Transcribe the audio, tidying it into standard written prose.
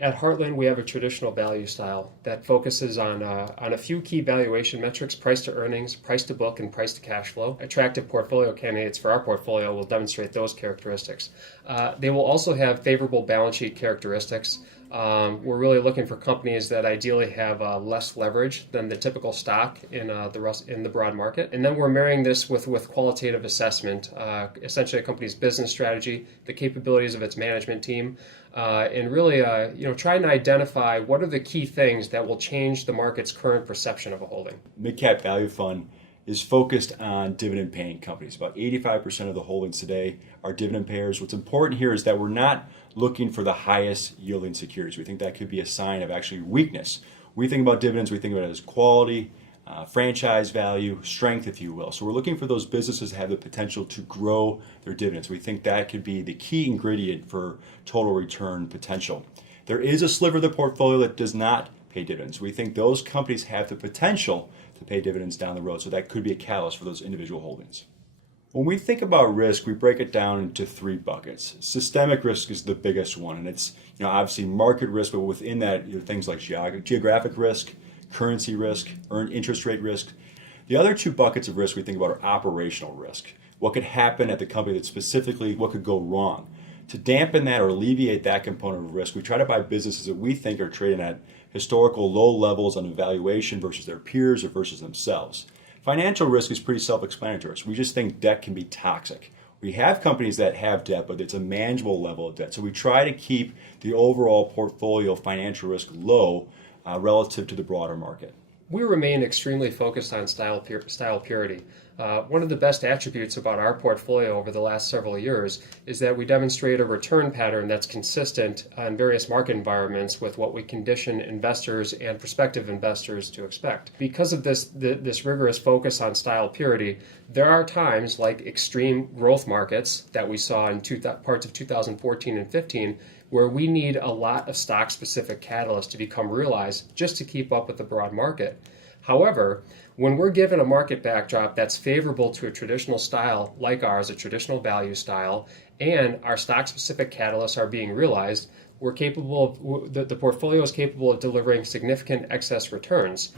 At Heartland, we have a traditional value style that focuses on a few key valuation metrics: price to earnings, price to book, and price to cash flow. Attractive portfolio candidates for our portfolio will demonstrate those characteristics. They will also have favorable balance sheet characteristics. We're really looking for companies that ideally have less leverage than the typical stock in the broad market. And then we're marrying this with qualitative assessment, essentially a company's business strategy, the capabilities of its management team, and really trying to identify what are the key things that will change the market's current perception of a holding. Mid-cap value fund is focused on dividend paying companies. About 85% of the holdings today are dividend payers. What's important here is that we're not looking for the highest yielding securities. We think that could be a sign of actually weakness. When we think about dividends, we think about it as quality, franchise value, strength, if you will. So we're looking for those businesses that have the potential to grow their dividends. We think that could be the key ingredient for total return potential. There is a sliver of the portfolio that does not pay dividends. We think those companies have the potential to pay dividends down the road, so that could be a catalyst for those individual holdings. When we think about risk, we break it down into three buckets. Systemic risk is the biggest one, and it's obviously market risk, but within that, things like geographic risk, currency risk, earned interest rate risk. The other two buckets of risk we think about are operational risk. What could happen at the company that specifically, what could go wrong? To dampen that or alleviate that component of risk, we try to buy businesses that we think are trading at historical low levels on valuation versus their peers or versus themselves. Financial risk is pretty self-explanatory. We just think debt can be toxic. We have companies that have debt, but it's a manageable level of debt. So we try to keep the overall portfolio financial risk low relative to the broader market. We remain extremely focused on style purity. One of the best attributes about our portfolio over the last several years is that we demonstrate a return pattern that's consistent in various market environments with what we condition investors and prospective investors to expect. Because of this rigorous focus on style purity, there are times like extreme growth markets that we saw in parts of 2014 and 15 where we need a lot of stock-specific catalysts to become realized just to keep up with the broad market. However, when we're given a market backdrop that's favorable to a traditional style like ours, a traditional value style, and our stock-specific catalysts are being realized, the portfolio is capable of delivering significant excess returns.